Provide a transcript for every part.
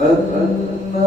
الحبيب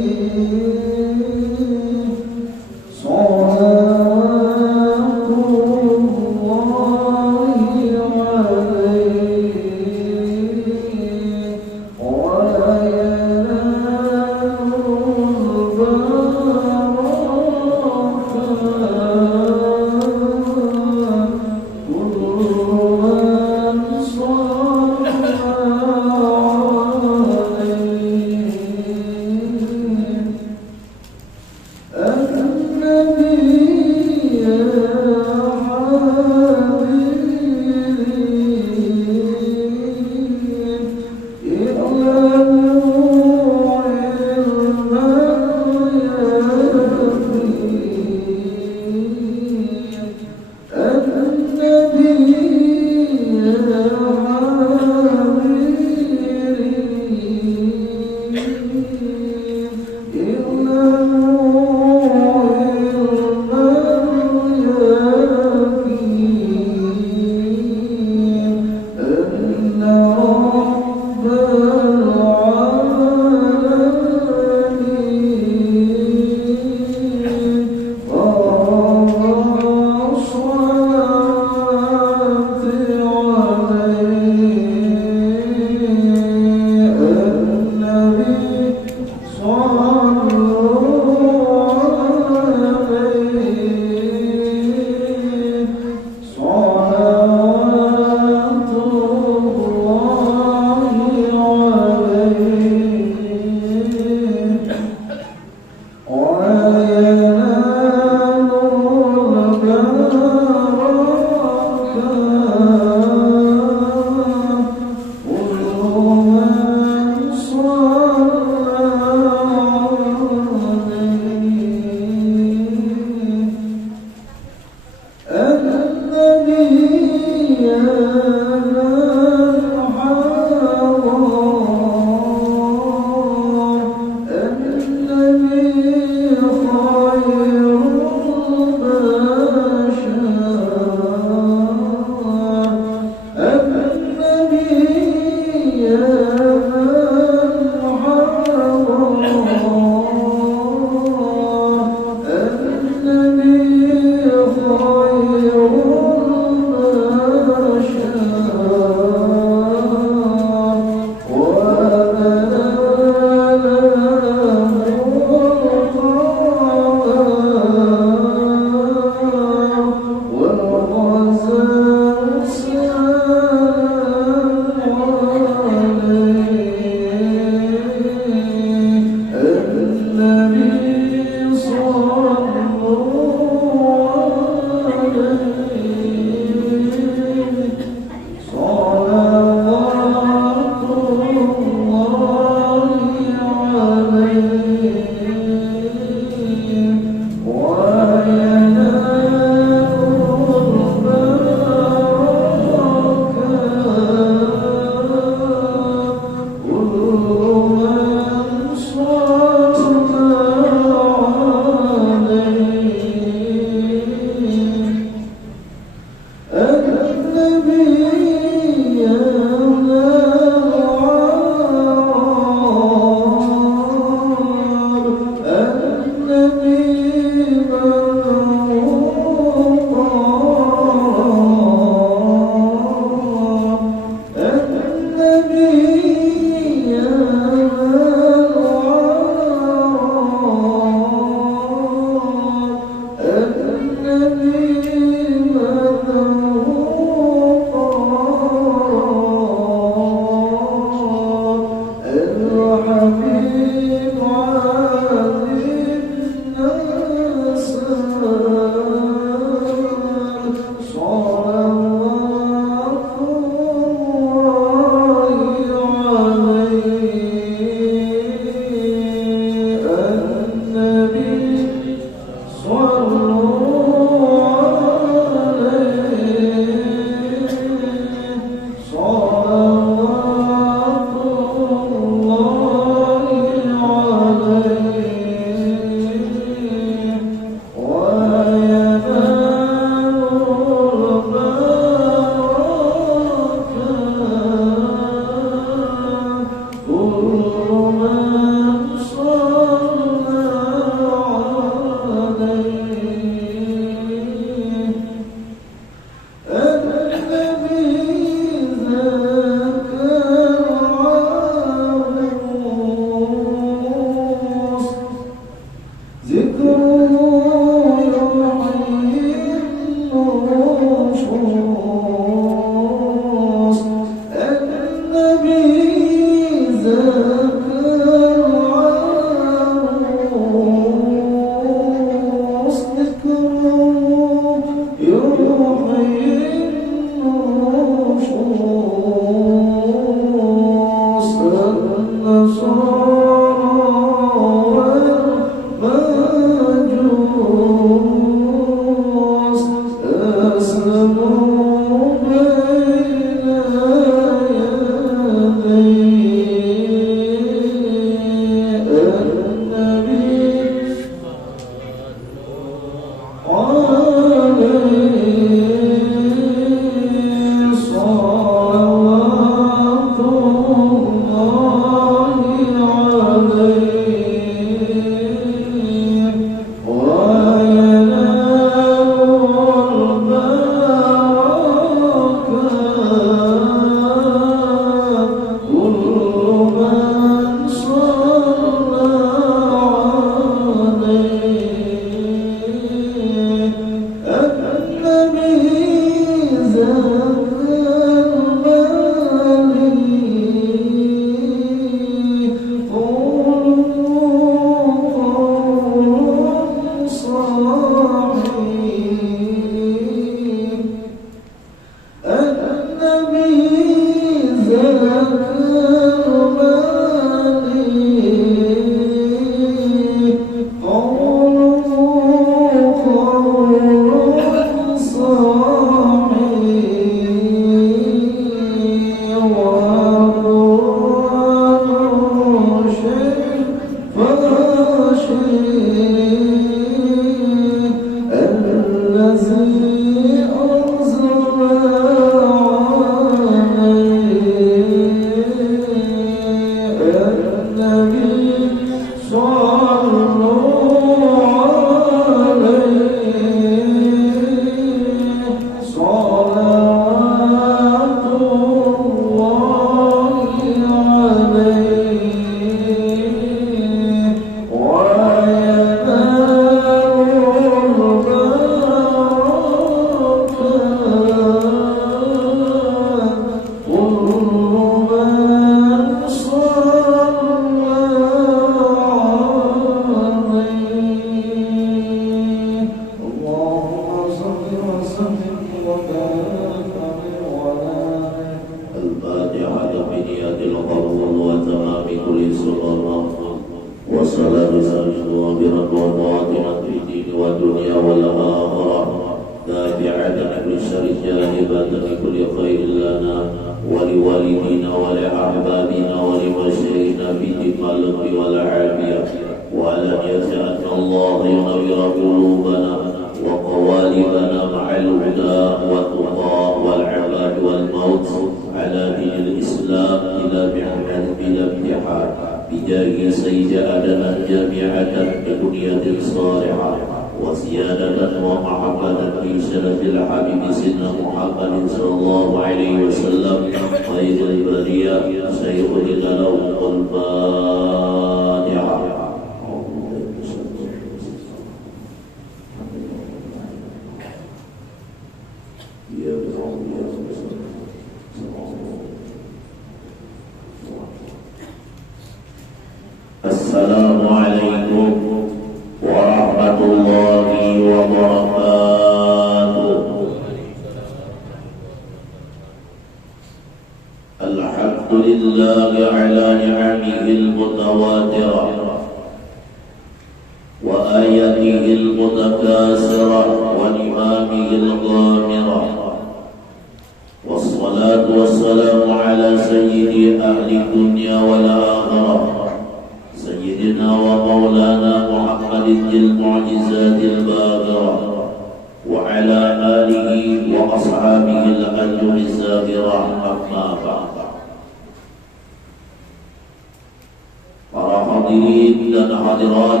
hadirin dan hadirat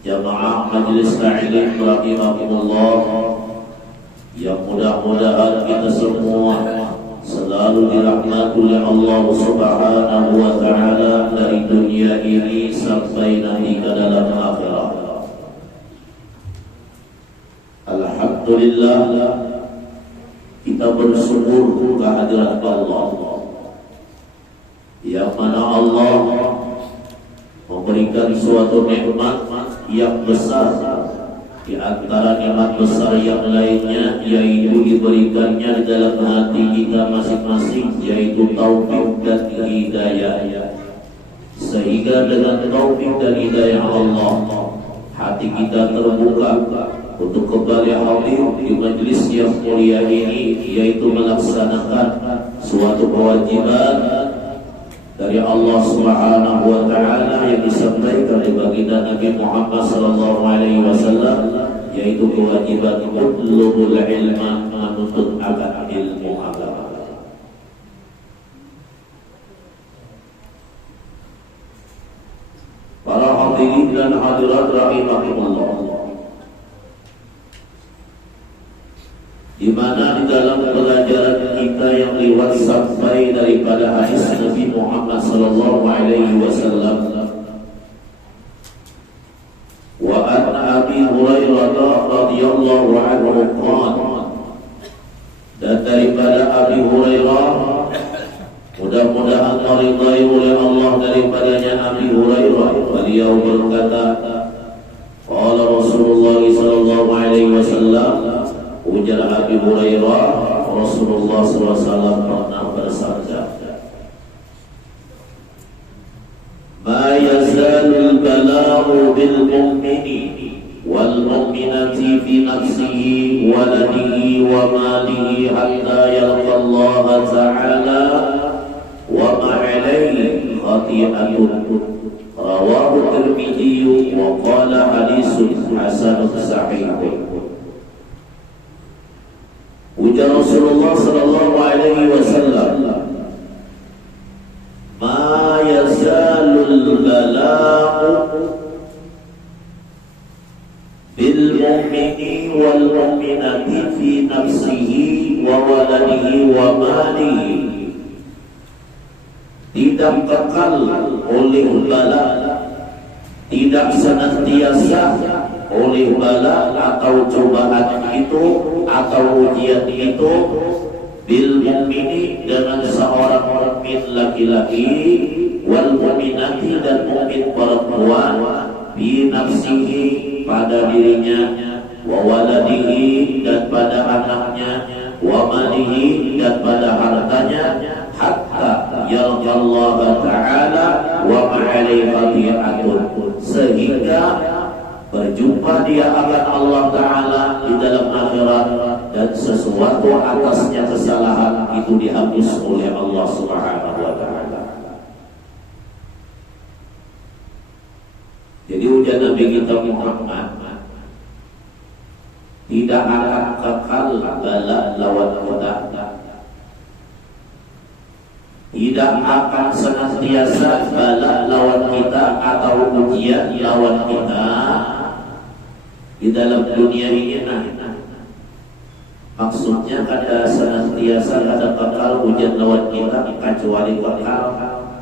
jamaah majelis ta'lim rahimakumullah, yang mudah-mudahan kita semua selalu dirahmati oleh Allah Subhanahu wa taala dari dunia ini sampai nanti ke dalam akhirat. Alhamdulillah, kita bersyukur kehadiran Allah, yang mana Allah memberikan suatu nikmat yang besar di antara nikmat besar yang lainnya, yaitu diberikannya di dalam hati kita masing-masing, yaitu taufik dan hidayah. Sehingga dengan taufik dan hidayah Allah, hati kita terbuka untuk kembali hadir di majlis yang mulia ini, yaitu melaksanakan suatu kewajiban dari Allah Subhanahu wa taala yang disampaikan oleh baginda Nabi Muhammad sallallahu alaihi wasallam, yaitu kewajiban utlubul ilma, menuntut akan ilmu agama. Para hadirin dan hadirat rahimakumullah, di mana di dalam pelajaran kita yang lewat sampai daripada hadis Nabi Muhammad sallallahu alaihi wasallam, wa an Abi Hurairah radhiyallahu anhu qala, dan daripada Abi Hurairah, mudah-mudahan diridhai oleh Allah daripadanya Abi Hurairah, beliau berkata, qala Rasulullah sallallahu alaihi wasallam, ujar Abi Hurairah, Rasulullah SAW pernah bersabda, ma yazalul bala'u bil mu'mini wal mu'minati fi nafsihi waladihi wa malihi hatta yalqa Allah ta'ala wa ma'alayhi khati'atun, rawahu Tirmidzi wa qala haditsun hasanun sahih. Ujar Rasulullah sallallahu alaihi wasallam, ma yazalul bala'u bil mu'mini wal mu'minati fi nafsihi wa waladihi wa malihi, tidak kekal oleh bala, tidak senantiasa oleh bala atau cobaan itu atau ujian itu, bil mu'mini, dengan seorang mukmin laki-laki, wal mu'minati, dan mukmin perempuan, bi nafsihi, pada dirinya, wa waladihi, dan pada anaknya, wa malihi, dan pada hartanya, hatta yalqa Allah ta'ala wa ma'alaihi khati'atun, sehingga berjumpa dia akan Allah Ta'ala di dalam akhirat, dan sesuatu atasnya kesalahan itu dihapus oleh Allah Subhanahu wa Ta'ala. Jadi ujian Nabi kita Muhammad tidak akan kekal bala lawan kita, tidak akan senantiasa bala lawan kita atau ujian lawan kita di dalam dunia ini. Maksudnya ada senantiasa, ada kekal ujian lawan kita, kecuali kekal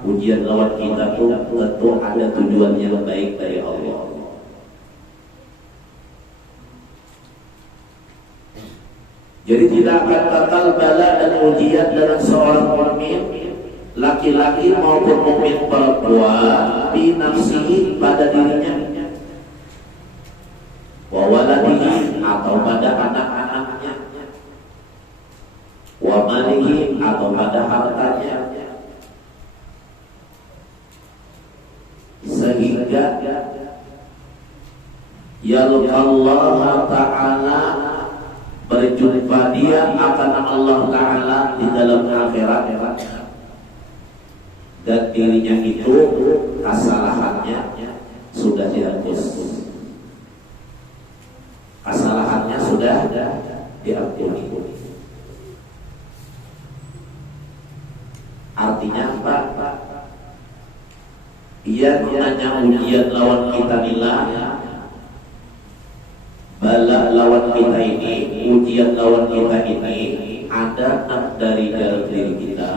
ujian lawan kita itu tentu ada tujuan yang baik dari Allah. Jadi tidak akan kekal bala dan ujian dengan seorang mukmin laki-laki maupun mukmin perempuan, bi nafsihi, pada dirinya, wa waladihi, atau pada anak-anaknya, wa malihi, atau pada hartanya, sehingga yalqa Allah Ta'ala, berjumpa dia akan Allah Ta'ala di dalam akhirat, dan dirinya itu kesalahannya sudah dihapus, kesalahannya sudah diampuni. Artinya apa? Ia nanya ujian lawan kita nila, bala lawan kita ini, ujian lawan kita ini ada dari dalam diri kita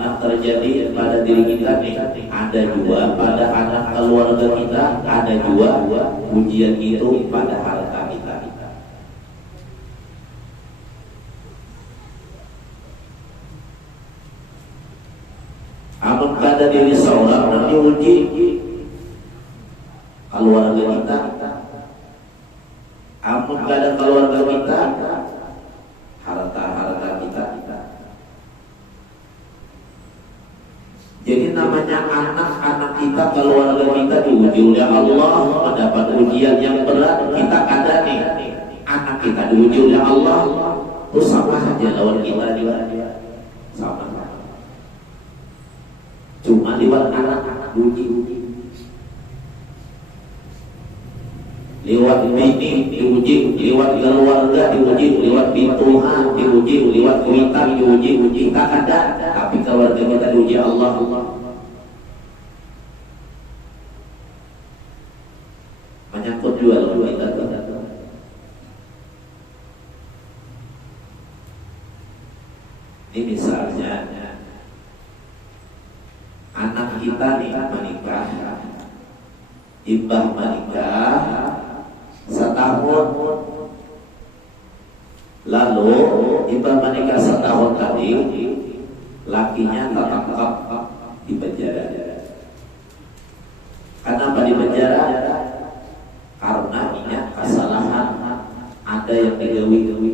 yang terjadi pada diri kita nih, ada juga pada anak keluarga kita, ada juga ujian itu pada harta kita. Amun kada diri seorang yang diuji keluarga kita, amun kada keluarga kita, harta kita. Jadi namanya anak-anak kita, keluarga kita diuji oleh Allah, mendapat ujian yang berat. Kita kada nih, anak kita diuji oleh Allah, terus sama saja lawan kita juga sama. Cuma lewat anak-anak diuji, lewat bini diuji, lewat keluarga diuji, lewat pintuan diuji, lewat kuitan diuji. Kita ada, tapi keluarga kita diuji Allah. Menyangkut juga lawan kita. Ini misalnya anak kita nih menikah, imbah menikah setahun, lalu imbah menikah setahun tadi, lakinya tertangkap di penjara. Kenapa di penjara? Karena ingat kesalahan, ada yang digawi-gawi,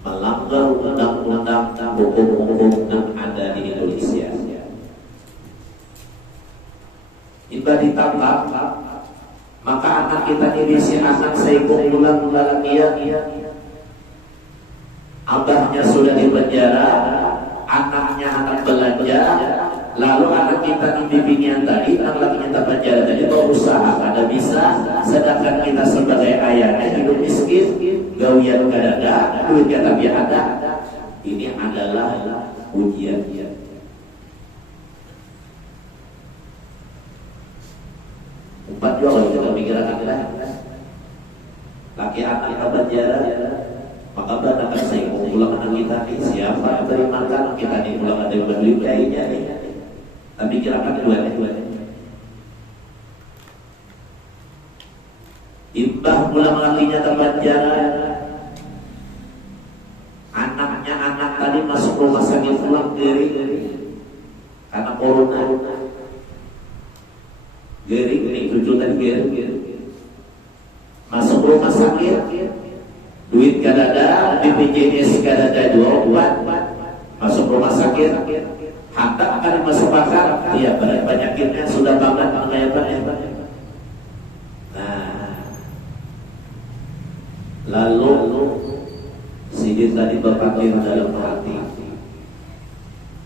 melanggar undang-undang, hukum-hukum yang ada di Indonesia. Iba ditangkap, maka anak kita ini si anak seikung bulan dia, abahnya sudah di penjara, anaknya anak belanja, lalu anak kita di bimbingan tadi, anak kita penjara tadi berusaha kada bisa, sedangkan kita sebagai ayahnya hidup miskin, gawian kada ada, duit kada ada. Ini adalah ujian. Empat juga kita pikiran kita, laki anak kita penjara, maka benar akan saya pulang anak kita nih, siapa yang beri makan kita nih, pulang ada yang beli kayaknya nih, tapi kira-kira dua. Imbah pulang lakinya terpenjara, anaknya anak tadi masuk rumah sakit pulang diri karena corona. Gering, cucu tadi gering, masuk rumah sakit, duit kada ada, BPJS kada ada, dua obat, masuk rumah sakit, harta akan masuk akal, ya penyakitnya sudah banget mengenai. Nah, lalu sidin tadi berpikir dalam hati,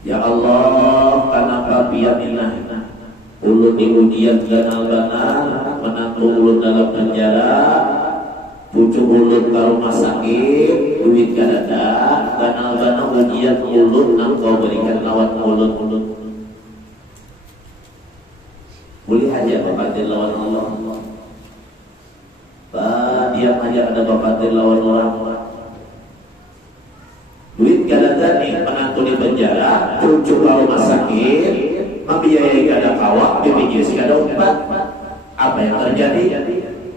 ya Allah, kenapa biarlah ulun diujian ganal-ganal, menantu ulun dalam penjara, pucuk ulun ke rumah sakit, duit kada ada, ganal-ganal ujian ulun nang kau berikan lawan ulun. Boleh aja bapatin lawan Allah, diam aja ada bapatin lawan orang. Duit kada ada nih, menantu di penjara, pucuk ke rumah sakit, membiayai kada kawak, BPJS kada obat. Apa yang terjadi?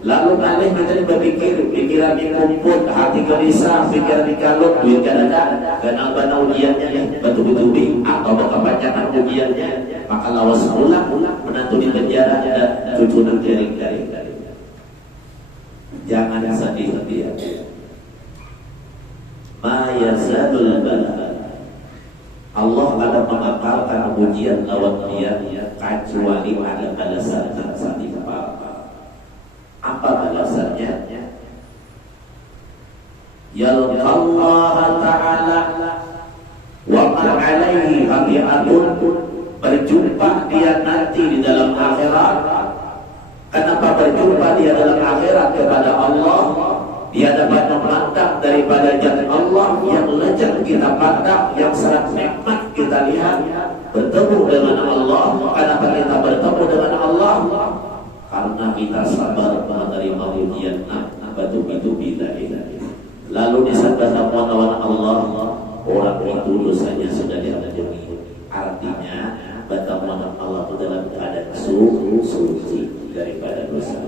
Lalu kali kita berpikir, pikiran dikumpul, hati gelisah, pikiran dikalut, duit kada ada, ganal-ganal ujiannya nih, batu-batu atau kepanjangan ujiannya, maka lawas pulang, menantu di penjara, dan cucu nang jaring-jaring. Jangan sedih-sedih. Ma yazalul bala. Allah ada mengakalkan ujian lawan dia kecuali ada balasan yang setimpal. Apa balasannya? Yalqa Allah Ta'ala wa ma alaihi habi'atun, berjumpa dia nanti di dalam akhirat. Kenapa berjumpa dia dalam akhirat kepada Allah? Dia dapat memandang daripada jannah Allah yang lezat kita pandang, yang sangat nikmat kita lihat. Bertemu dengan Allah. Kenapa kita bertemu dengan bertemu lawan Allah, orang itu dosanya sudah diampuni. Artinya bertemu lawan Allah itu dalam keadaan suci daripada dosa.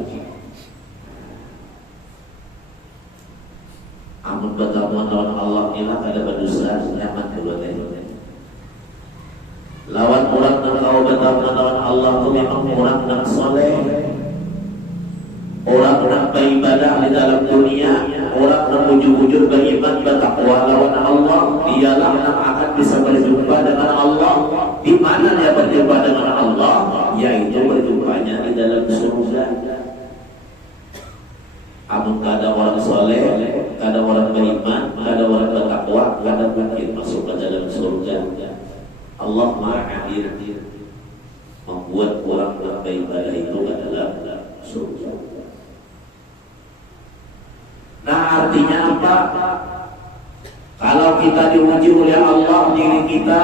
Amun bertemu lawan Allah inilah ada berdosa nyaman kedua-duanya. Lawan orang yang kau bertemu lawan Allah itu memang orang yang soleh, orang yang beribadah di dalam dunia, orang yang wujud-wujud beriman bertakwa lawan Allah, dialah yang akan bisa berjumpa dengan Allah. Di mana dia berjumpa dengan Allah? Yaitu berjumpanya di dalam surga. Amun ada orang soleh, ada orang beriman, ada orang bertakwa, ada mungkin masuk ke dalam surga. Allah Maha Hadir membuat orang beribadah itu adalah surga. Nah, artinya apa? Kalau kita diuji oleh Allah diri kita,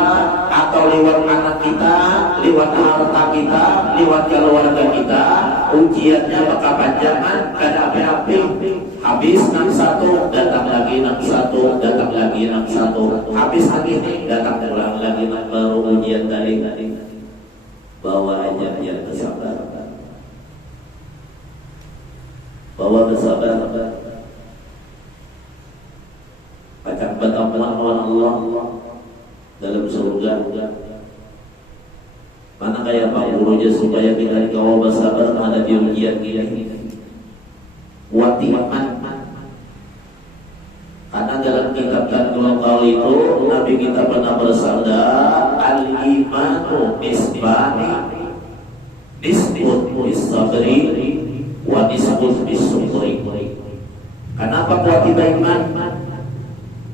atau lewat anak kita, lewat harta kita, lewat keluarga kita, ujiannya bakal panjangan, kada api-api. Habis 61, datang lagi 61, datang lagi 61, habis lagi datang ulang lagi baru ujian tadi. Bawa aja biar kesabaran. Bawa kesabaran. Akan pertemuan Allah dalam surga. Mana kayak Pak Gurunya supaya kita dikawal bersabar menghadapi ujian ini. Watiman. Karena dalam kitab Tanqul Qaul itu Nabi kita pernah bersabda, al-imanu nisbani, nisbun bis-sabri wa nisbun bis-sukri. Kenapa kuat iman?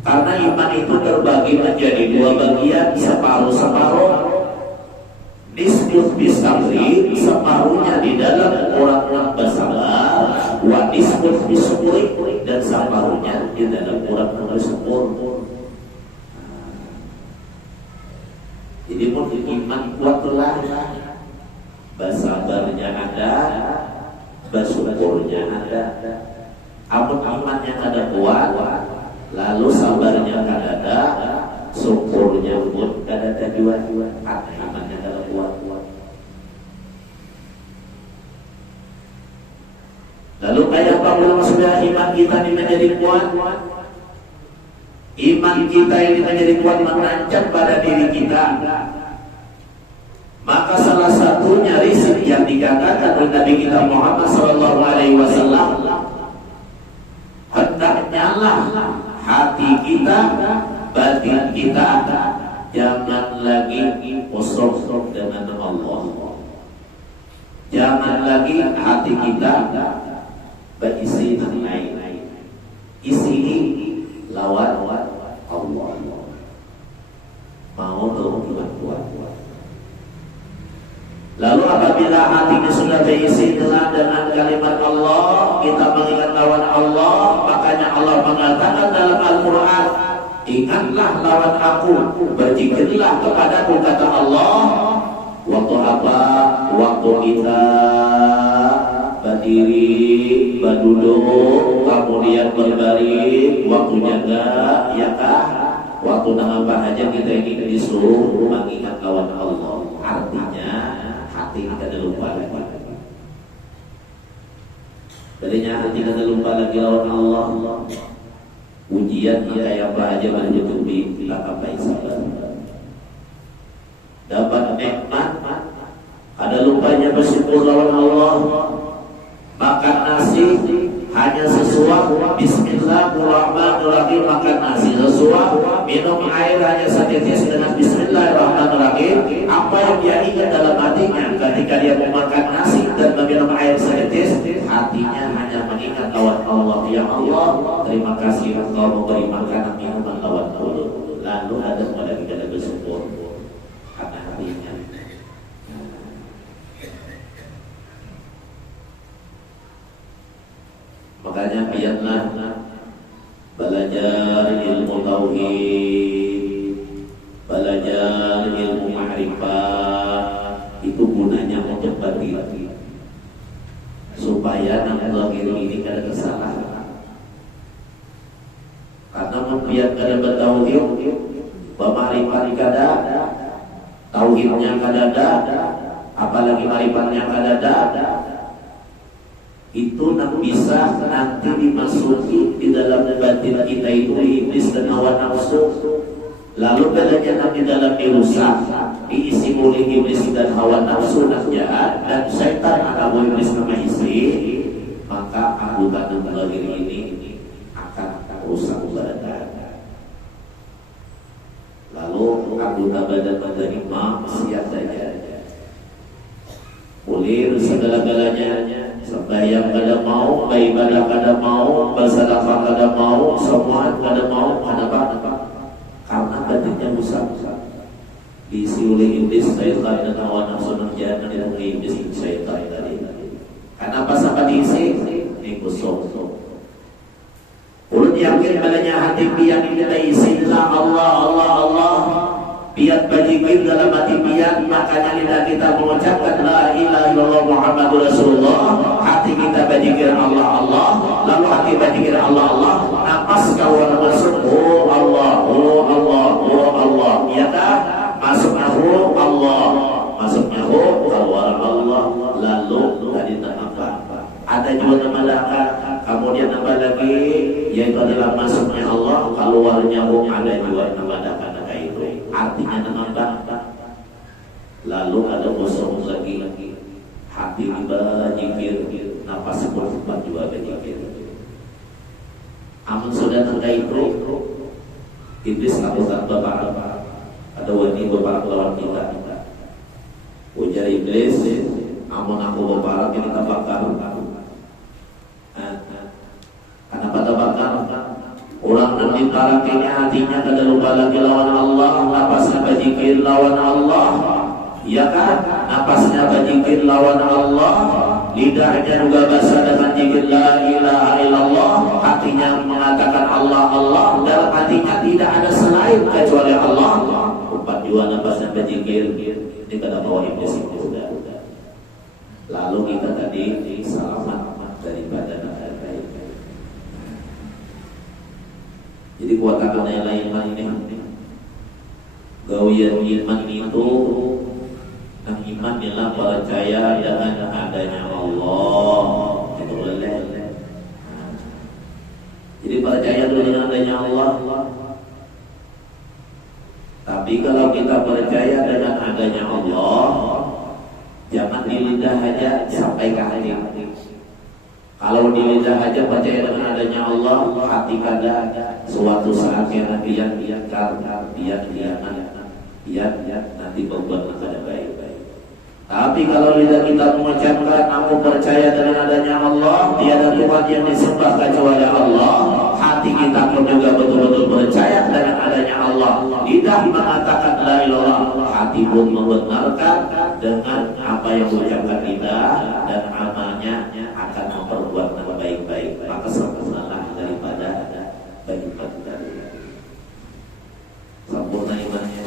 Karena iman itu terbagi menjadi dua bagian, separuh-separuh. Nisbun bis-sabri, separuhnya di dalam orang-orang bersabar, wa nisbun bis-sukri, dan separuhnya di dalam orang-orang bersyukur. Jadi pun iman kuatlah, bersabarnya ada, bersyukurnya ada. Amun imannya ada kuat, lalu sabarnya ada, syukurnya pun ada juga. Imannya ada kuat. Lalu kayak apa maksudnya iman kita ini menjadi kuat? Iman kita ini menjadi kuat menancap pada diri kita. Maka salah satunya rizki yang dikatakan oleh Nabi kita Muhammad SAW, hendaknya lah hati kita, batin kita jangan lagi kosong dengan Allah. Jangan lagi hati kita berisi yang lain. Isi lawan Allah. Mau berhubungan kuat. Lalu apabila hatinya sudah berisi dengan kalimat Allah, kita mengingat lawan Allah, makanya Allah mengatakan dalam Al-Quran, ingatlah lawan aku, berzikirlah kepadaku, kata Allah. Waktu apa? Waktu kita berdiri, berduduk, kemudian berbaring, waktu jaga, ya kah? Waktu apa aja kita ini disuruh mengingat lawan Allah. Artinya hati kita tidak lupa lagi. Jadinya hati kita tidak lupa lagi lawan Allah. Ujian kayak apa aja mencukupi kita sampai sabar. Dapat nikmat, ada lupanya bersyukur lawan Allah. Makan nasi hanya sesuap, Bismillahirrahmanirrahim, makan nasi sesuap. Minum air hanya setetes dengan Bismillahirrahmanirrahim. Apa yang dia ingat dalam hatinya ketika dia memakan nasi dan meminum air setetes, hatinya hanya mengingat lawan Allah. Ya Allah, terima kasih Engkau memberi makanan minuman lawan Allah. Lalu ada pada kita bersyukur karena hatinya. Makanya biarlah belajar ilmu tauhid, belajar ilmu ma'rifat, itu gunanya untuk berdiri supaya nak zahir ini kada kesalahan. Karena kemudian kada bertauhid, bermarifat kada, tauhidnya kada ada, apalagi marifatnya kada ada, itu bisa nanti dimasuki di dalam batin kita itu iblis dan hawa nafsu. Lalu bedanya nanti dalam dirusak, diisi oleh iblis dan hawa nafsu dan jahat dan syaitan atau iblis nama isi, maka anggota tubuh ini akan rusak badan. Lalu anggota badan imam siap saja. Boleh segala-galanya, sembahyang kada mau, beribadah kada mau, bersedekah kada mau, semua kada mau, kenapa? Karena batinnya rusak, diisi oleh iblis, syaitan dan hawa nafsu dan iblis syaitan tadi. Kenapa sampai diisi? Ini kosong. Urut yakin padanya hati biar kita isi Allah. Biar bajikir dalam hati biar, makanya lidah kita mengucapkan la ilaha illallah Muhammadur Rasulullah. Hati kita bajikir Allah, lalu hati bajikir Allah. Napas kawan masuk Allah. Iya kah? Masuknya Allah, masuknya keluar Allah. Lalu tadi apa? Ada juga nama dakan, kemudian nama lagi, yaitu adalah masuknya Allah, keluarnya ada juga nama dakan. Artinya nama apa? Lalu ada kosong lagi, hati dibajikir, nafas berubah juga bajikir. Amun sudah terkait itu, iblis lakukan beberapa, ada wani beberapa lawan kita. Ujar iblis, amun aku beberapa ini terbakar. Kenapa terbakar? Orang nanti taraknya hatinya kada lupa lagi lawan Allah, napasnya berzikir lawan Allah, ya kan? Napasnya berzikir lawan Allah, lidahnya juga basah dengan zikir la ilaha illallah, hatinya mengatakan Allah, dalam hatinya tidak ada selain kecuali Allah. Empat dua napasnya berzikir, ini kada bawa iblis itu sudah. Lalu kita tadi selamat daripada jadi kuatakan yang lain ini gawian iman itu yang iman ialah percaya dengan adanya Allah itu boleh. Jadi percaya dengan adanya Allah. Tapi kalau kita percaya dengan adanya Allah, jangan di lidah aja sampai ke hati. Kalau di lidah aja percaya dengan adanya Allah, hati kada suatu saat yang nanti dia nanti berbuat kada baik-baik. Tapi kalau lidah kita mengucapkan aku percaya dengan adanya Allah, tiada Tuhan yang disembah kecuali Allah, hati kita pun juga betul-betul percaya dengan adanya Allah. Lidah mengatakan la ilaha, hati pun membenarkan dengan apa yang diucapkan lidah dan amalnya akan memperbuat yang baik-baik. Maka sempurnalah daripada baik-baik tadi. Sempurna imannya.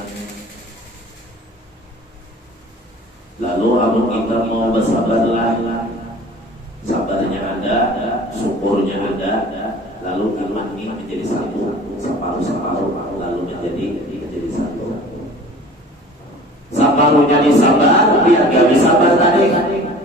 Lalu kalau kita mau bersabarlah, sabarnya ada, syukurnya ada, lalu iman ini menjadi satu, separuh-separuh, lalu menjadi satu. Sabarunya disabar, biar gak bisa sabar tadi.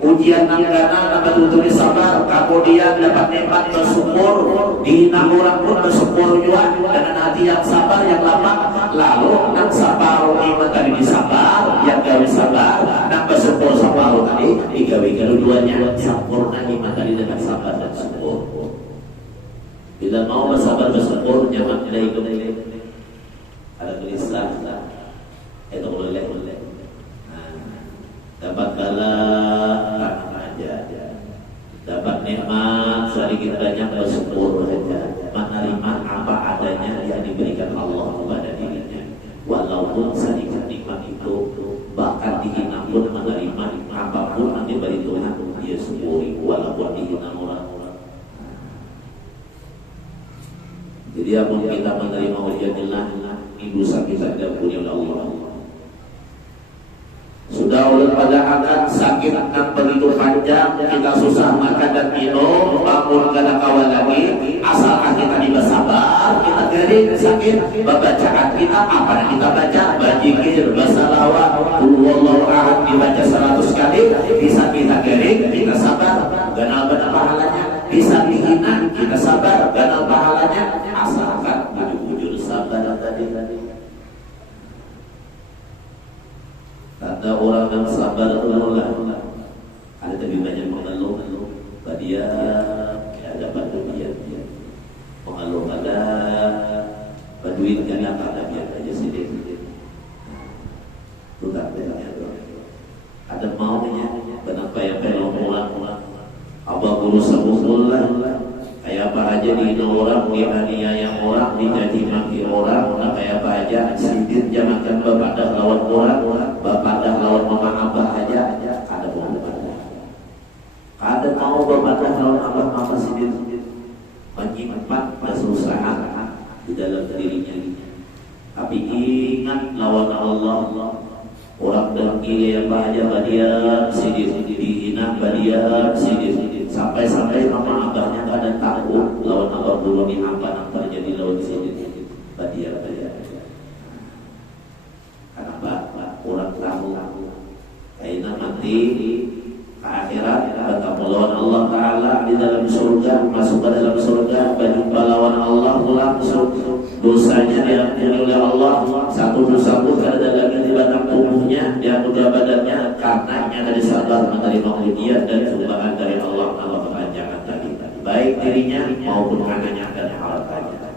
Ujian nanggana dapat untuk disabar, kemudian dapat nikmat bersyukur, dihina orang pun bersyukur juga dengan hati yang sabar, yang lapang. Lalu nang sabar iman tadi disabar, yang gak bisa sabar, nang bersyukur sabar tadi digawe keduanya sempurna iman tadi dengan sabar dan syukur. Bila mau bersabar bersyukur, jangan tidak ikut ada gelisah, itu boleh. Dapat bala karena aja, dapat nikmat sedikit banyak bersyukur saja, menerima apa adanya yang diberikan Allah kepada dirinya, walaupun sedikit nikmat itu, bahkan dihina pun menerima apapun yang diberi Tuhan, dia syukuri walaupun dihina orang. Jadi apapun kita menerima ujianlah, ini dosa kita diampuni oleh Allah. Sudah ulun pada akan sakit akan begitu panjang, kita susah makan dan minum, bangun kada kawan lagi, asalkan kita bersabar, kita jadi sakit sakit, bacaan kita apa yang kita baca? Bajikir, basalawat, wallahu ahad dibaca 100 kali, bisa kita kering, kita sabar, ganal pahalanya. Bisa dihina, kita sabar, ganal pahalanya. Asalkan bujur-bujur sabar tadi. Kata orang yang sabar itu ada lebih banyak mengeluh, dia ada baduin, mengeluh ada baduin kan yang ada biar aja sedikit, bukan ada maunya, kenapa ya pengen pulang, abah guru sebutullah, kayak apa aja dihina orang, dianiaya orang, dicaci maki orang, kayak apa aja, sidin jangankan bapak dah lawan orang, bapak dah lawan mama abah aja, ada mau ada mau bapak dah lawan abah mama sidin, menyimpan kesusahan di dalam dirinya. Tapi ingat lawan Allah, orang dengki yang bahagia badia sidin, dihina badia sidin. Sampai mama abahnya gak ada takut lawan abah dulu ni apa terjadi lawan sini badia. Kenapa? Orang tahu kayaknya nanti ke akhirat bertemu lawan Allah Ta'ala di dalam surga, masuk ke dalam surga, berjumpa lawan Allah langsung, dosanya diampuni oleh Allah, satu dosa pun tidak ada lagi di batang tubuhnya, diampuni badannya, karena dari sabar menerima ujian dan cobaan dari Allah kepanjangan tadi, baik dirinya maupun anaknya dan hartanya.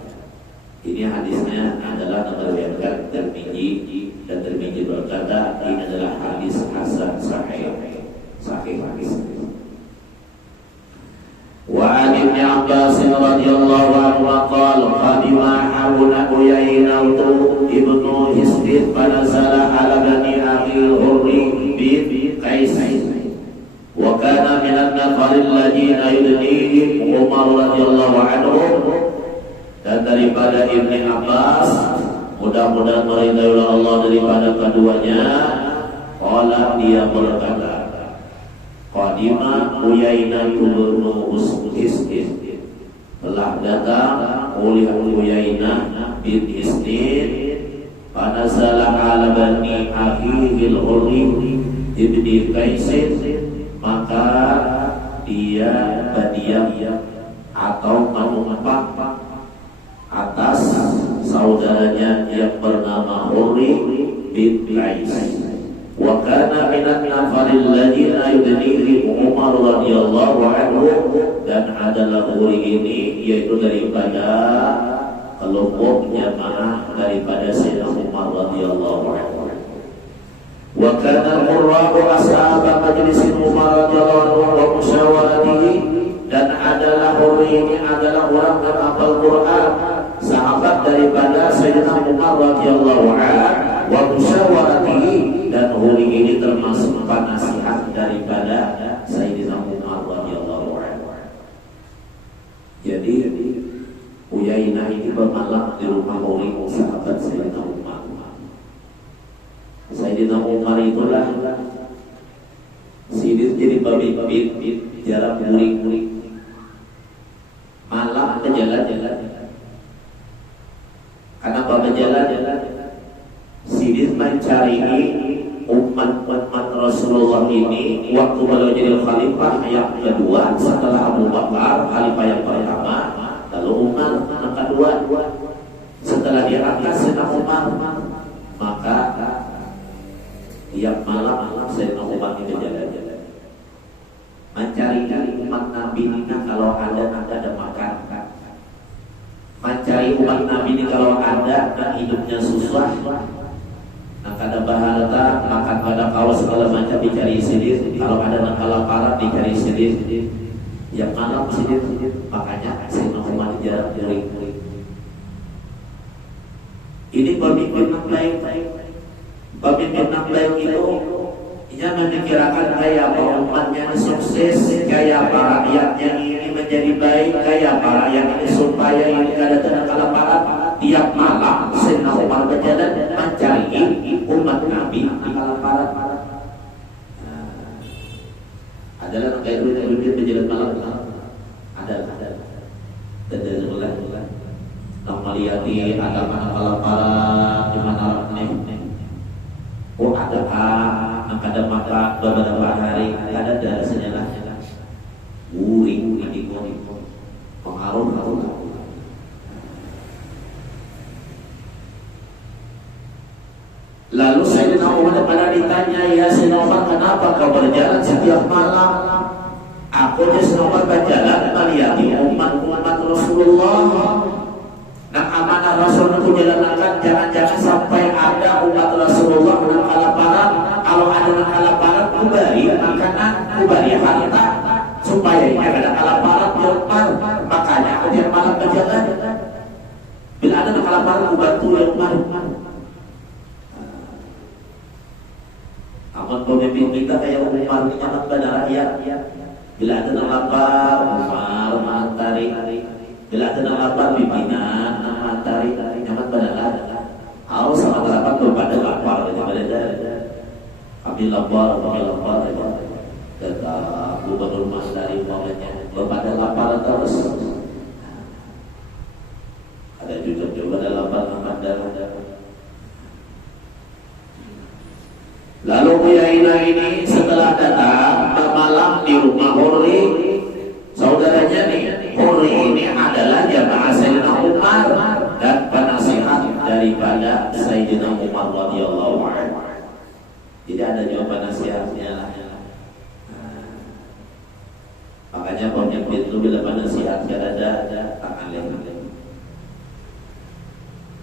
Ini hadisnya adalah meriwayatkan Tirmidzi, dan Tirmidzi berkata ini adalah hadis hasan sahih hadis. Wa an Ibnu Abbas radhiyallahu anhu qala qadima hauna Uyainah ibnu Hisbin fanazala ala bani akhil hurri bin Qais wa kana min an-nafar alladhina yudnihim Umar radhiyallahu anhu. Dan daripada Ibnu Abbas, mudah-mudahan meridai Allah daripada keduanya, qala dia berkata, qadima Uyainah ibnu Hisbin, telah datang oleh Uyainah bin Hisbin, fanazala ala bani akhil hurri ibni Qais, maka dia berdiam atau menumpang atas saudaranya yang bernama Hurri bin Qais. Wa kana minan nafaril ladzina yudnihim Umar radhiyallahu anhu, dan adalah Hurri ini yaitu daripada kelompok jamaah daripada Sayyidina Umar radhiyallahu anhu. Wa kana al-qurra'u ashab majlis Umar radhiyallahu anhu wa musyawaratihi, dan adalah Hurri ini adalah orang yang hafal Quran, sahabat daripada Sayyidina Umar radhiyallahu anhu wa musyawaratihi, dan Hurri ini termasuk penasihat daripada Sayyidina Umar radhiyallahu anhu. Jadi Uyainah ini bermalam di rumah Hurri, sahabat Sayyidina Umar. Sayyidina Umar itulah sidin jadi babi jarak muring malam ke jalan-jalan. Karena bapak jalan-jalan sidin mencari umat Rasulullah ini waktu beliau jadi khalifah yang kedua setelah Abu Bakar, khalifah yang pertama, lalu Umar yang kedua. Setelah dia angkat Sayyidina Umar, maka tiap malam Sayyidina Umar ini jalan-jalan mencari umat Nabi ini kalau ada makan, mencari umat Nabi ini kalau ada dan hidupnya susah, ada bahalata makan pada kawas segala macam dicari sendiri, kalau ada nakala parah dicari sendiri, yang malam sendiri. Makanya Sayyidina Umar jarang muring. Ini pemimpin yang baik. Pemimpin yang baik itu ia memikirkan kayak apa umatnya sukses, kayak apa rakyatnya ini menjadi baik, kayak apa rakyat ini supaya ini ada nakala parah. Tiap malam Sayyidina Umar berjalan mencari umat Nabi nakala parah. Adalah kayak itu berjalan malam. Ada. Dan dari mulai nama di ada mana kelaparan di mana nih. Oh ada ada maka beberapa hari ada dasarnya lah. Uring di pengaruh. Lalu Sayyidina Umar pada ditanya, ya Sayyidina Umar, kenapa kau berjalan setiap malam? Aku Sayyidina Umar berjalan melihat umat Rasulullah. Nah amanah Rasul itu jalankan, jangan-jangan sampai ada umat Rasulullah yang kelaparan. Kalau ada yang kelaparan, kubari makanan, kubari harta, supaya tidak ada kelaparan di rumah. Makanya aku tiap malam berjalan. Bila ada yang kelaparan, kubantu di rumah. Amat pemimpin kita kayak Umar nyaman pada rakyat. Bila ada yang lapar, Umar mantari. Bila ada yang lapar, pimpinan mantari. Nyaman pada rakyat. Harus sama lapar kepada lapar. Kami lapar. Tetap gubernur mantari maunya kepada lapar terus. Ada juga ada lapar mantari. Lalu Uyainah ini setelah datang bermalam di rumah Hurri, saudaranya nih. Hurri ini adalah jamaah Sayyidina Umar dan penasihat daripada Sayyidina Umar radhiyallahu anhu. Jadi ada juga penasihatnya lah. Makanya pemimpin itu bila penasihat ada tak alim.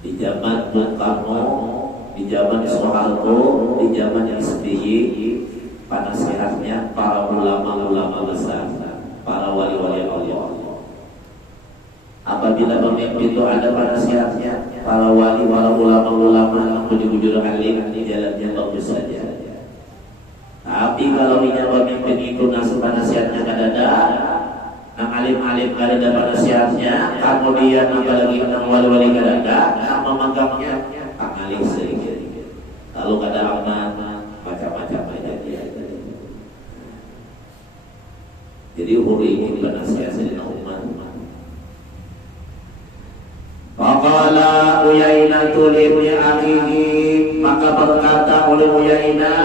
Di zaman Bung Karno, di zaman Soeharto, di zaman SBY, penasihatnya para ulama-ulama besar, para wali-wali Allah. Apabila pemimpin itu ada penasihatnya, para wali, para ulama-ulama yang bujur-bujur alim, di jalannya bagus saja. Tapi kalau ini pemimpin itu nasuh penasihatnya kadada, yang alim-alim kadada penasihatnya, kemudian apalagi yang wali-wali kadada, yang memegangnya alim sedikit. Lalu kadang macam-macam aja dia. Jadi Hurri ini penasihat Sayyidina Umar. Faqala Uyainah li akhihi, maka berkata oleh Uyainah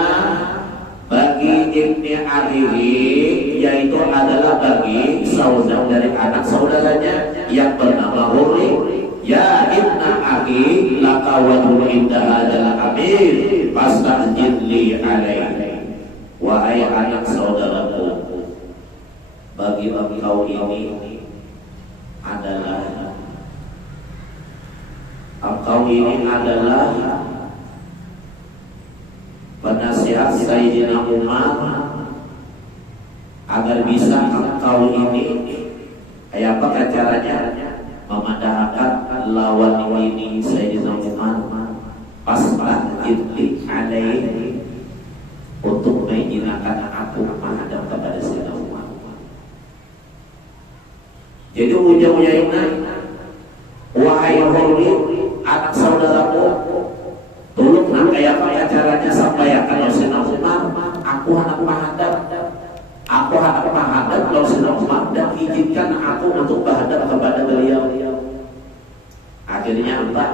bagi ibni akhihi, yaitu adalah bagi saudara dari anak saudaranya yang bernama Hurri. Ya ibna akhi, laka wajhun inda hadzal amir, fastajid li alaihi. Wahai anak saudaraku, bagi engkau ini adalah penasihat Sayyidina Umar, agar bisa engkau ini kayak apa caranya memandangkan lawan ini Sayyidina Umar, pasrah ibli alaihi, untuk menjinakkan aku menghadap kepada Sayyidina Umar. Jadi ujung-ujungnya, wahai Hurri, anak saudaraku, tolong kayak apa caranya sampai kalau Sayyidina Umar, aku hendak menghadap kalau Sayyidina Umar, dan izinkan aku untuk menghadap kepada beliau. Akhirnya apa?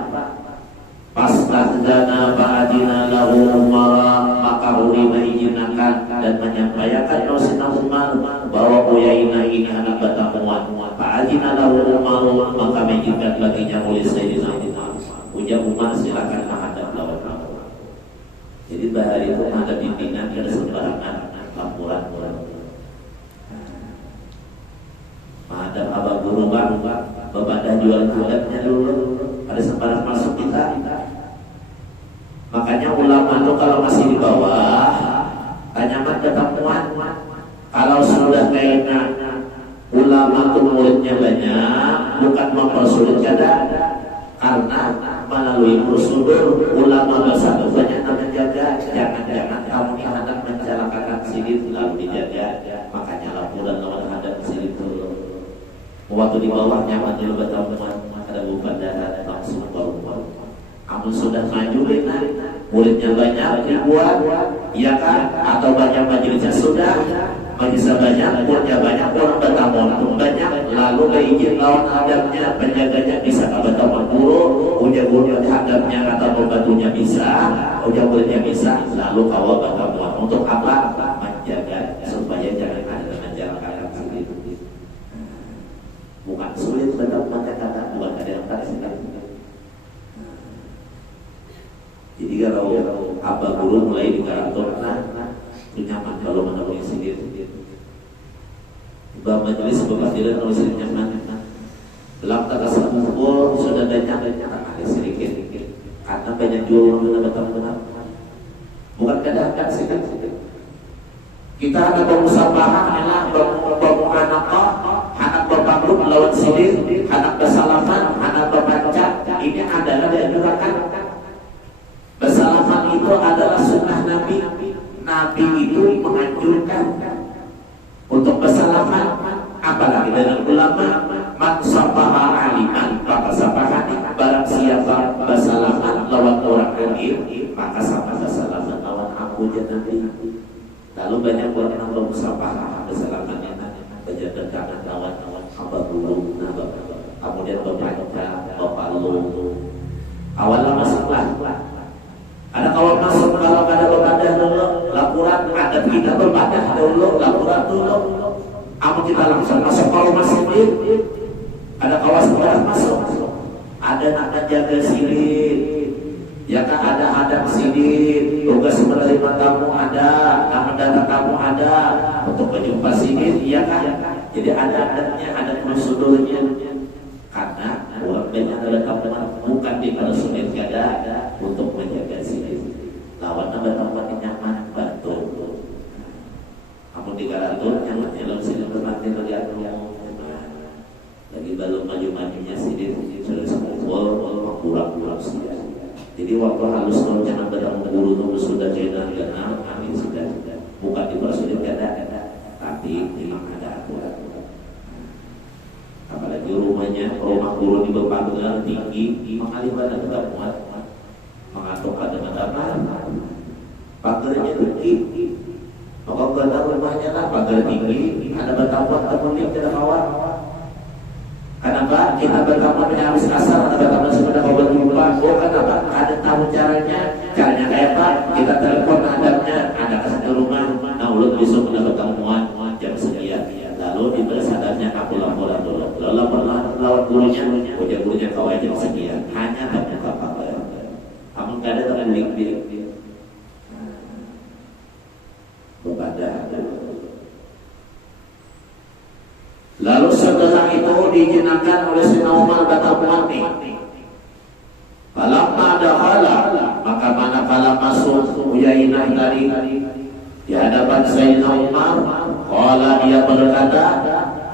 Pastadzana ba'adina lahu Umar, maka Hurri mengizinkan dan menyampaikan kalau Sayyidina Umar bahwa Uyainah ini anak bertamuan. Ba'adina lahu Umar, maka mengizinkan baginya oleh Sayyidina Umar. Ujar Umar, silakan menghadap lawan kamu. Jadi bahari itu ada pimpinan ada sembarangan laporan. Menghadap abah guru bang, bebadah jualan-jualannya dulu, ada sembarang masuk kita. Makanya ulama itu kalau masih di bawah, tanyakan ketemuan. Kalau sudah kayaknya ulama itu muridnya banyak, bukan mempersulit kada, karena melalui prosedur ulama besar banyak menjaga. Jangan-jangan kamu hendak mencelakakan sidik lalu dijaga. Makanya laporan lawan hadap sidik dulu. Waktu di bawah nyaman dulu bertemuan, ada bukan darah langsung baru. Kamu sudah maju dengan muridnya banyak, ribuan, iya kan? Atau banyak majelisnya sudah, majelisnya banyak, muridnya banyak, orang bertamu pun banyak, lalu izin lawan hadapnya, penjaganya bisa kata guru, ujar-ujar hadapnya kata pembantunya bisa, ujar-ujarnya bisa, lalu kawal bakal muat. Untuk apa? Menjaga supaya jangan ada dengan jalan kaki sendiri. Bukan sulit tetap kata-kata, bukan ada yang tak sendiri. Jadi kalau apa guru mulai di kantor, nyaman kalau menemui sendiri. Bah majelis pembelajaran nulisin nyaman. Dalam kata sempul sudah banyak sedikit. Karena banyak jual benar-benar. Bukan kadang-kadang sedikit. Kita ada bermusabahah, anak berpanggung lawan sidir, anak bersalaman, anak berbaca. Ini adalah dianjurkan. Bersalaman itu adalah sunnah Nabi. Nabi itu menganjurkan untuk bersalaman, apalagi dengan ulama. Man sabaha aliman maka sabahani, barang siapa bersalaman lawan orang alim maka sama bersalaman lawan aku ya Nabi. Lalu banyak orang yang bermusabahah bersalamannya, berjaga tangan lawan apa dulu, kemudian berbaca, berpalu. Awalnya masuklah. Ada kawan masuk kalau ada berbadah dulu, laporan ada kita berbadah dulu, laporan dulu. Apa kita langsung masuk kalau masuk ini? Ada kawan sudah masuk. Ada nak jaga sini. Ya kan ada hadap sini, tugas menerima tamu ada, tamu datang tamu ada, untuk berjumpa sini, iya kan? Jadi ada adatnya, ada prosedurnya. Karena orang banyak ada tamu bukan di kalau sulit ada untuk menjaga sini. Lawan tempat nyaman bantu. Kamu di karatur yang dalam sini berarti melihat yang lagi belum maju-majunya sini sudah sekumpul kurang-kurang sih. Jadi waktu halus kalau jangan berang guru itu sudah jenang dan kami sudah bukan dipersulit ada, tapi memang ada aturan. Apalagi rumah guru di berpanggungan tinggi, mengalih badan tidak muat, mengatur dengan apa? Pagarnya tinggi, maka pada rumahnya lah pagar tinggi, ada bertambah temunik tidak kawan. Kenapa? Kita berkawan harus kasar, ada berkawan sebenarnya obat lupa. Oh kenapa? Ada tahu caranya kayak apa? Kita telepon hadapnya, ada ke satu rumah. Nah ulut besok mendapatkan muat jam sekian. Lalu diberi sadarnya aku laporan dulu. Lalu lawan gurunya, gurunya kau aja sekian. Hanya banyak apa-apa. Kamu nggak ada teman link. Berbada. Lalu setelah itu dijinakan oleh Sayyidina Umar kata mati. Falamma dakhala, maka manakala masuk Uyainah tadi di hadapan Sayyidina Umar, qala dia berkata,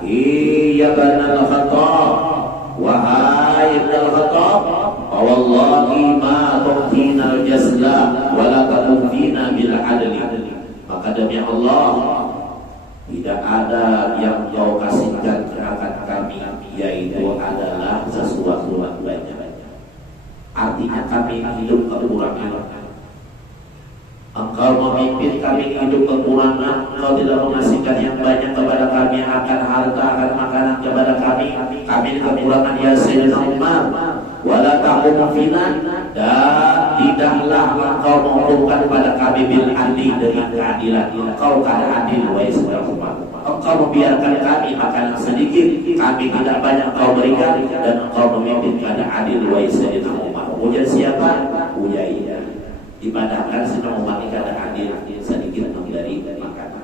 "Iya banal Khattab, wahai Ibn Khattab, wallahi ma tu'tina al-jazla wa la tu'tina bil adli." Maka demi Allah, tidak ada yang kau kasihkan akan kami, yaitu adalah sesuatu yang banyak. Artinya kami hidup kekurangan. Engkau memimpin kami hidup kekurangan. Engkau tidak mengasihkan yang banyak kepada kami, akan harta, akan makanan kepada kami. Kami kekurangan ya Sayyidina Umar. Wala taqumu fina, dan tidaklah engkau menghukumkan pada kami bil adli, dengan keadilan. Engkau kada adil wahai Sayyidina Umar. Engkau membiarkan kami makanan sedikit, kami tidak banyak kau berikan, dan engkau memimpin kada adil wahai Sayyidina Umar. Ujar siapa? Uyainah. Dipadahkan Sayyidina Umar kada adil, sedikit memberi makanan.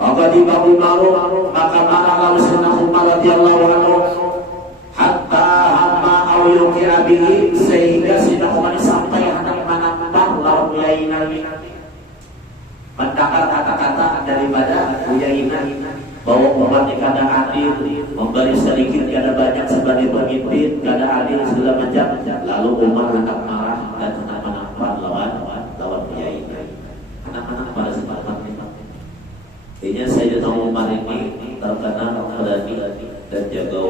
Maka di babu malu, maka marah Sayyidina Umar radhiyallahu anhu hatta hamma awyuki abihi, sehingga Sayyidina Umar sampai hendak menampar lawan Uyainah, mendengar kata-kata daripada Uyainah bahwa Umar kada adil, memberi sedikit kada banyak sebagai pemimpin, kada adil segala macam. Lalu Umar hendak marah dan hendak menampar lawan Uyainah. Anak-anak pada sepakat ini Sayyidina Umar ini terkenal berani dan jaga.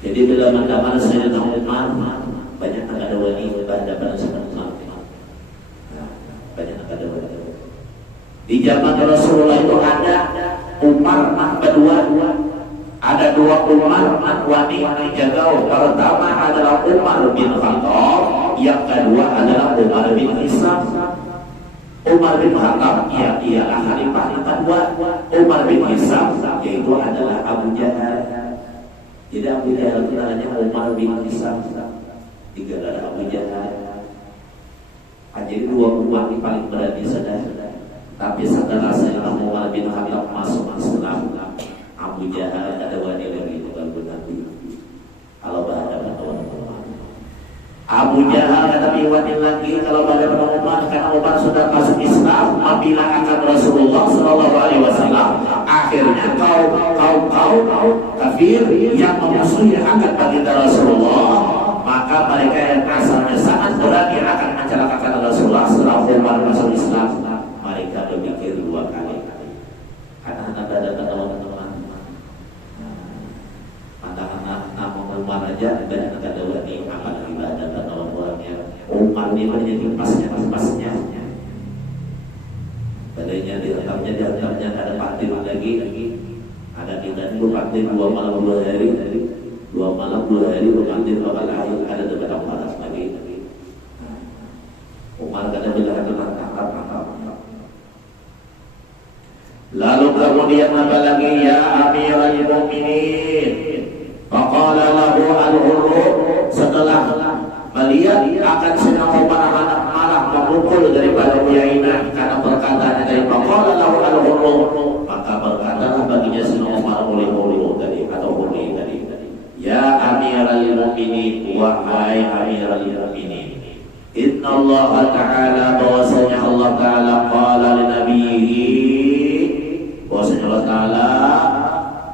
Jadi bila mendengar Sayyidina Umar, banyak ada wali pada Sayyidina Umar. Banyak ada wali. Di zaman Rasulullah itu ada Umar kedua, ada dua Umar wanita dijaga. Pertama adalah Umar bin Khattab, yang kedua adalah Umar bin Hisam. Umar bin Khattab ialah khalifah kedua. Umar bin Hisam yaitu adalah Abu Jahal. Jadi Abu Jahal itu namanya Umar bin Hisam, tiga ada Abu Jahal. Jadi dua Umar ini paling berani saudara. Tapi setelah Sayyidina Umar bin Khattab masuk Islam, Abu Jahal ada wadi lagi bukan Nabi. Kalau berhadapan dengan Umar, Abu Jahal ada wadi lagi kalau berhadapan dengan Umar, karena Umar sudah masuk Islam, apabila akan Rasulullah Sallallahu Alaihi Wasallam. Akhirnya kaum kafir yang memusuhi akan baginda Rasulullah, maka mereka yang asalnya sangat berani akan mencelakakan Rasulullah setelah Umar masuk Islam. Mereka berpikir dua kali. Karena anak ada teman-teman, anak Umar aja dan anak ada wani akan ibadah dan orang-orangnya. Umar ini menjadi pasnya. Padanya di antaranya ada partir lagi. Ada kita itu partir 2 malam 2 hari. 2 malam 2 hari berpartir bakal akhir ada dekat panas lagi. Umar kata bila tangkap. Lalu kemudian apa lagi? Ya Amirul Mukminin, faqala lahu al-Hurr, setelah melihat akan senang marah memukul daripada Uyainah karena perkataan dari faqala lahu al-Hurr, maka berkatalah baginya senang marah oleh Hurr tadi atau Hurr tadi. Ya Amirul Mukminin, wahai Amirul Mukminin, inna Allah Ta'ala, bahwasanya Allah Ta'ala qala li nabiyhi, bahwasanya Allah Ta'ala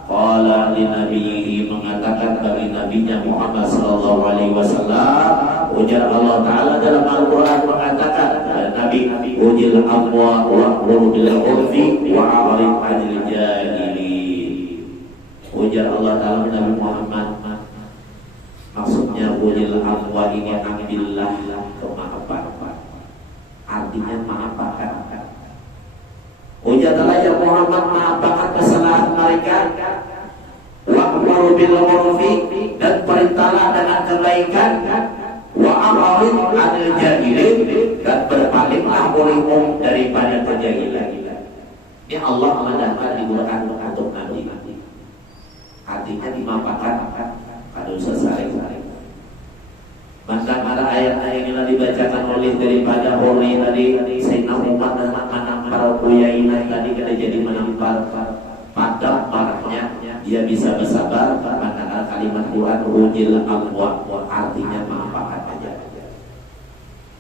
qala li nabiyhi, mengatakan bagi nabinya Muhammad sallallahu alaihi wasallam. Ujar Allah Ta'ala dalam Al-Quran mengatakan Nabi, ujil aqwa wa'mur bil urfi wa'arid 'anil jahilin. Ujar Allah Ta'ala Nabi Muhammad, maksudnya ujil aqwa ini ambillah kemaafan, artinya maafkan. Ujarlah ya Muhammad, maafkan kesalahan mereka. Wa'mur bil urfi, dan perintahlah dengan kebaikan. Wa'arid 'anil jahilin, dan berpalinglah olehmu daripada kejahilan. Ini Allah mengatakan di Quran untuk Nabi. Artinya dimaafkan pada selesai. Maka ada ayat-ayat yang dibacakan oleh daripada Hurri tadi, Sayyidina Umar dan menampar Uyainah tadi, kita jadi menampar padam marahnya, dia bisa bersabar. Maka kalimat Quran ujil aqwa, artinya maafkan aja.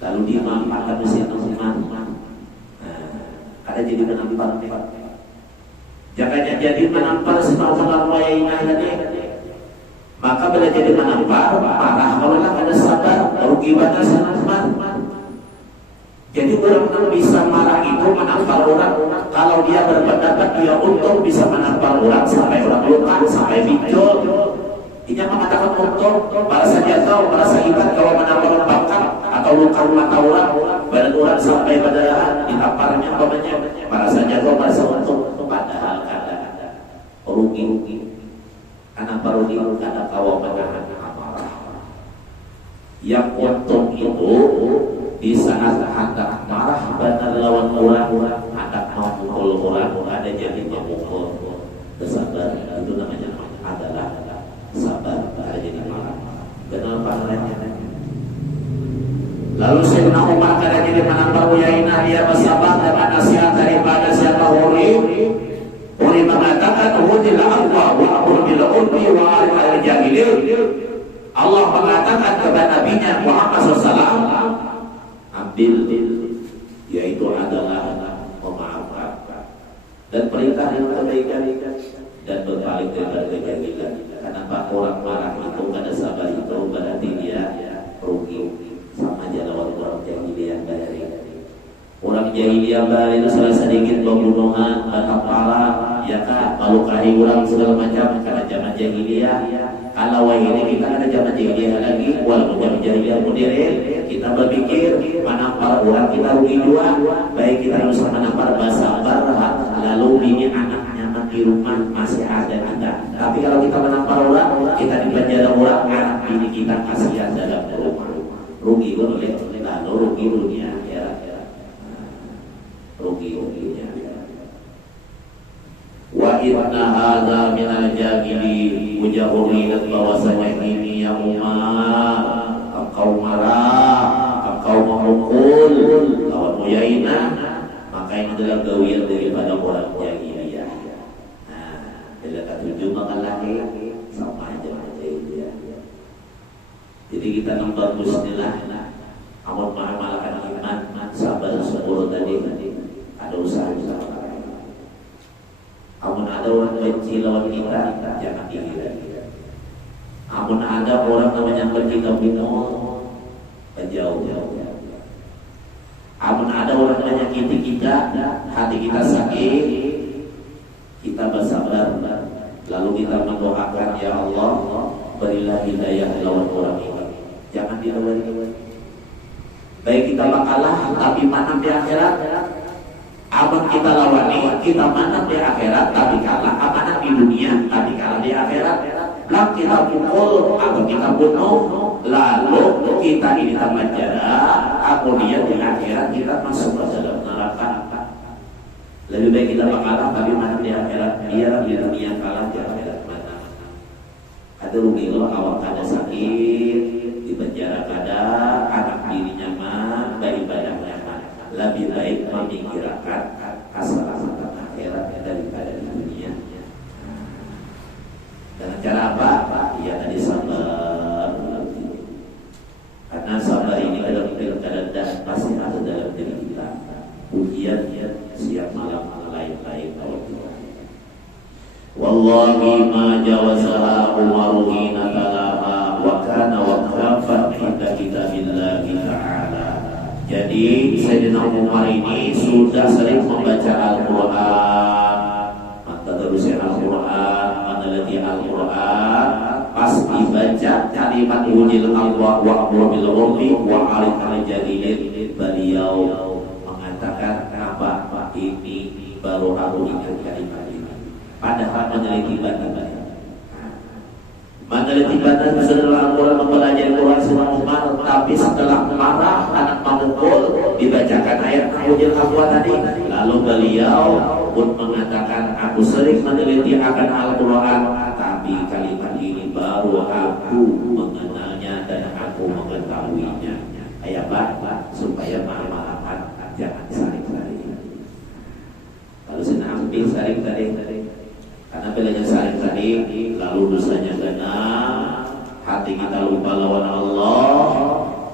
Lalu dia maafkan Sayyidina Umar. Ada jadi menampar. Jangan jadi menampar Sayyidina Umar Uyainah tadi. Maka bila jadi menampar, parah kalau ada sabar, rugi banget sabar. Jadi orang bisa marah itu menampar orang. Kalau dia berpendapat dia untung bisa menampar orang sampai orang luka, sampai bincul. Ini mengatakan untung, merasa jatuh, merasa ibat kalau menampar bakar atau luka orang, badan orang sampai pada ditamparnya umpamanya, merasa jatuh, merasa untung. Padahal ada rugi. Karena baru karena kau menahan amarah. Yang untung itu di saat hendak marah benar lawan orang, hendak memukul orang, ada jadi memukul. Sabar itu namanya adalah sabar, ada jadi marah. Benar pahalanya. Lalu Sayyidina Umar kada jadi menampar Uyainah, dia bersabar dengan nasihat daripada siapa Hurri. Hurri mengatakan ujil aqwa wa'mur bil urfi wa'arid 'anil jahilin. Allah mengatakan kepada nabinya Muhammad SAW, ambil, yaitu adalah memaafkan dan perintah yang kebaikan dan berpaling dari kejahilan. Kenapa orang marah itu pada sabar itu berarti dia rugi, sama aja lawan orang jahiliyah dari. Orang jahiliyah itu salah sedikit pembunuhan, kepala, ya kan, melukai orang segala macam karena zaman jahiliyah. Kalau ini kita ada zaman jahiliyah lagi, walaupun zaman jahiliyah modern, kita berpikir menampar orang kita rugi dua. Baik kita harus menampar bahasa barat, lalu ini anaknya di rumah masih ada kita. Tapi kalau kita menampar orang, kita di penjara orang, anak bini kita kasihan dalam rumah. Rugi oleh lalu rugi dunia ya. Rugi-ruginya. Wa inna hadza minal jahili ujahuri dan bahwasanya ini yang engkau marah, engkau memukul lawan muyaina, maka ini adalah gawian daripada orang jahiliyah. Nah, bila terjemah lagi sama aja ya. Jadi kita nonton musnillah, amun mengamalkan iman, sabar syukur tadi ada usaha-usaha. Amun ada orang benci lawan kita, jangan dihina. Amun ada orang namanya kita bunuh, jauh-jauh. Amun ada orang menyakiti kita, hati kita sakit, kita bersabar, lalu kita mendoakan, ya Allah, berilah hidayah lawan orang ini. Jangan dilawan. Baik kita bakalah, tapi menang di akhirat. Amun kita lawani, kita menang di akhirat, tapi kalah. Amanah di dunia, tapi kalah di akhirat. Lalu kita pukul atau kita bunuh, lalu kita ini penjara, kemudian di akhirat kita masuk ke dalam neraka. Lebih baik kita kalah tapi menang di akhirat, biar di dunia kalah di akhirat menang. Ada rugi loh, awak ada sakit, di penjara ada, anak dirinya mah, beribadah nyaman. Lebih baik memikirkan asal-asal akhirat daripada di dunia. Dengan cara apa? Ya tadi sabar. Karena sabar ini kadang-kadang dan pasti ada dalam diri kita. Ujian siap malam lain-lain. Wallahi ma jawazaha Umaru hina talaha wa kana waqafan inda kitabillahi ta'ala. Jadi Sayyidina Umar ini sudah sering membaca Al-Quran. Maka terusnya Al-Quran, meneliti Al-Quran, pas dibaca kalimat wujil Allah wa bil urfi wa alif al-jadilin, beliau mengatakan apa ini baru aku ingat kalimat ini. Padahal meneliti badan. Meneliti badan setelah Al-Quran mempelajari Quran surah Umar, tapi setelah marah anak memukul dibacakan ayat wujil Allah tadi, lalu beliau pun mengatakan aku sering meneliti akan Al-Quran, tapi kalimat ini baru aku mengenalnya dan aku mengetahuinya. Ayat apa? Supaya malam-malaman jangan saling-saling. Kalau senang ambil saling-saling, karena bilanya saling-saling lalu dosanya genap, hati kita lupa lawan Allah.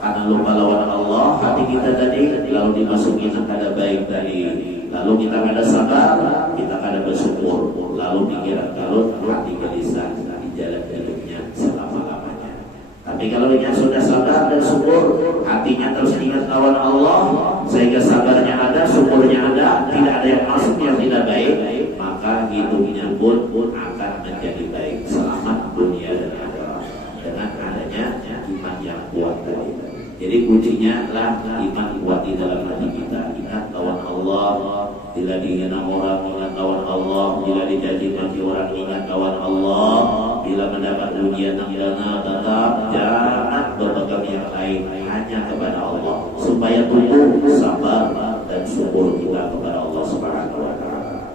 Karena lupa lawan Allah, hati kita tadi lalu dimasuki kepada baik tadi. Lalu kita kada sabar, kita kada bersyukur, lalu pikiran kalut, hati gelisah di jalan hidupnya selama-lamanya. Tapi kalau dia sudah sabar dan syukur, hatinya terus ingat lawan Allah, sehingga sabarnya ada, syukurnya ada, tidak ada yang masuk yang tidak baik, maka hidupnya pun akan menjadi baik, selamat dunia dan akhirat dengan adanya iman yang kuat tadi. Jadi kuncinya adalah iman kuat di dalam hati kita. Ingat lawan Allah, bila dihina orang ingat lawan Allah, bila dicaci maki orang ingat lawan Allah, bila mendapat ujian yang dana tetap jangan berpegang yang lain, hanya kepada Allah, supaya tumbuh sabar dan syukur kita kepada Allah Subhanahu wa taala.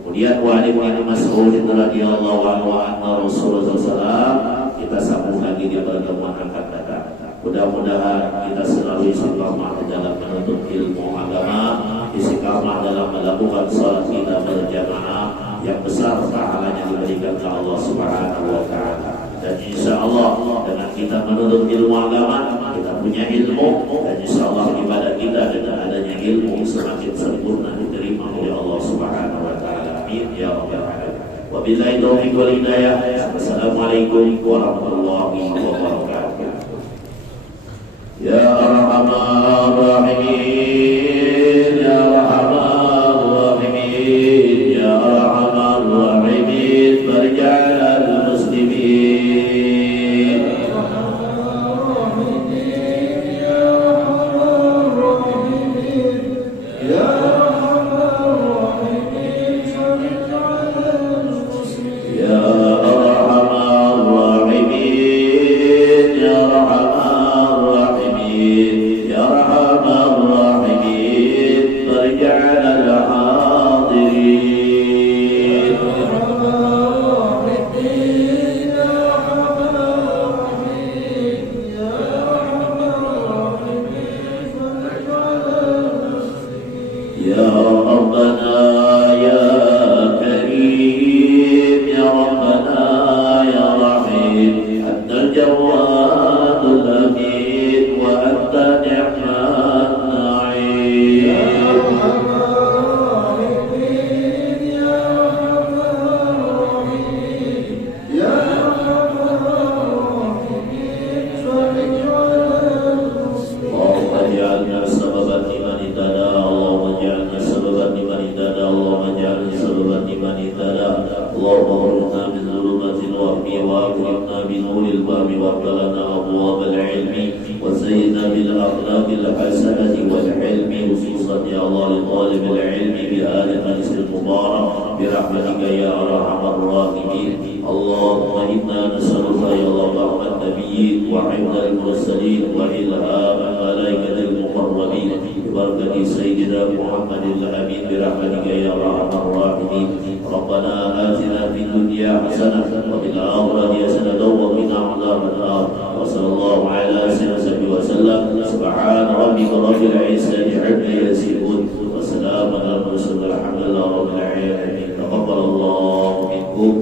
Kemudian wa ali Mas'ud radhiyallahu anhu anna Rasulullah SAW, kita sambung lagi di pertemuan akan datang. Mudah-mudahan kita selalu istiqamah dalam menuntut ilmu agama, istiqamah dalam melakukan salat kita berjamaah yang besar pahalanya diberikan oleh Allah Subhanahu wa taala. Dan insyaallah dengan kita menuntut ilmu agama, kita punya ilmu, dan insyaallah ibadah kita dengan adanya ilmu semakin sempurna diterima oleh Allah Subhanahu wa taala. Amin ya rabbal alamin. Wabillahi taufiq wal hidayah. Assalamualaikum warahmatullahi wabarakatuh. Ya Arhamar Rahimin, Ya Arhamar Rahimin, Ya Arhamar Rahimin, Barja'al Muslimin. Ya Arhamar Rahimin, Ya Arhamar Rahimin, Ya Arhamar Rahimin, Barja'al لمن اهتدى اللهم اجعلني سببا لمن اهتدى اللهم اخرجنا من ظلمات الوهم واكرمنا بنور الفهم وافتح لنا ابواب العلم وزينا بالاخلاق الحسنه والحلم خصوصا يا الله لطالب العلم بهذا المجلس المبارك برحمتك يا ارحم الراحمين اللهم انا نسالك يا الله رحمه النبيين وحفظ المرسلين والهام الملائكه المقربين ببركه سيدنا محمد الامين برحمتك يا ارحم الراحمين ربنا آتنا في الدنيا حسنة وفي الآخرة حسنة وقنا عذاب النار وصلى الله على سيدنا وسلم سبحان ربك رب العزة عما يصفون وسلام على المرسلين الحمد لله رب العالمين تقبل الله منكم